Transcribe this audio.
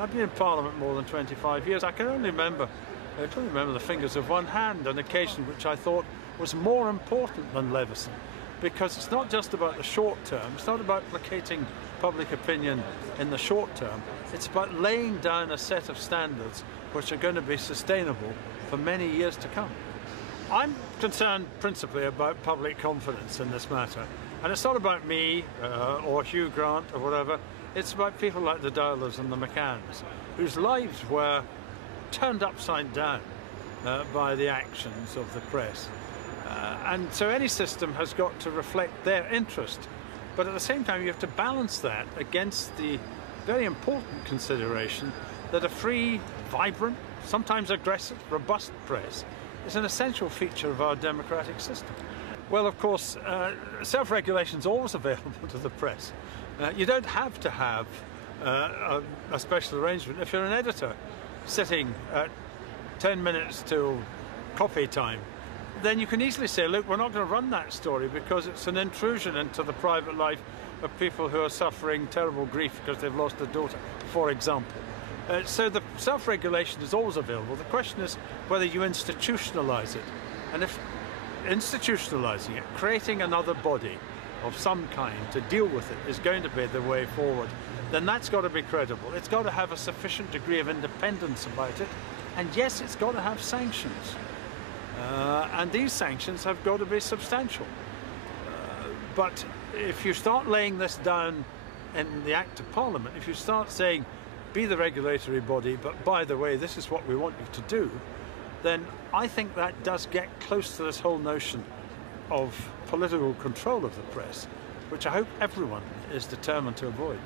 I've been in Parliament more than 25 years. I can only remember the fingers of one hand an occasion which I thought was more important than Leveson, because it's not just about the short term, it's not about placating public opinion in the short term, it's about laying down a set of standards which are going to be sustainable for many years to come. I'm concerned principally about public confidence in this matter, and it's not about me or Hugh Grant or whatever. It's about people like the Dowlers and the McCanns, whose lives were turned upside down by the actions of the press. And so any system has got to reflect their interest. But at the same time, you have to balance that against the very important consideration that a free, vibrant, sometimes aggressive, robust press is an essential feature of our democratic system. Well, of course, self-regulation is always available to the press. You don't have to have a special arrangement. If you're an editor sitting at 10 minutes till copy time, then you can easily say, look, we're not going to run that story because it's an intrusion into the private life of people who are suffering terrible grief because they've lost a daughter, for example. So the self-regulation is always available. The question is whether you institutionalise it. And if institutionalising it, creating another body of some kind to deal with it is going to be the way forward, then that's got to be credible. It's got to have a sufficient degree of independence about it. And yes, it's got to have sanctions. And these sanctions have got to be substantial. But if you start laying this down in the Act of Parliament, if you start saying, be the regulatory body, but by the way, this is what we want you to do, then I think that does get close to this whole notion of political control of the press, which I hope everyone is determined to avoid.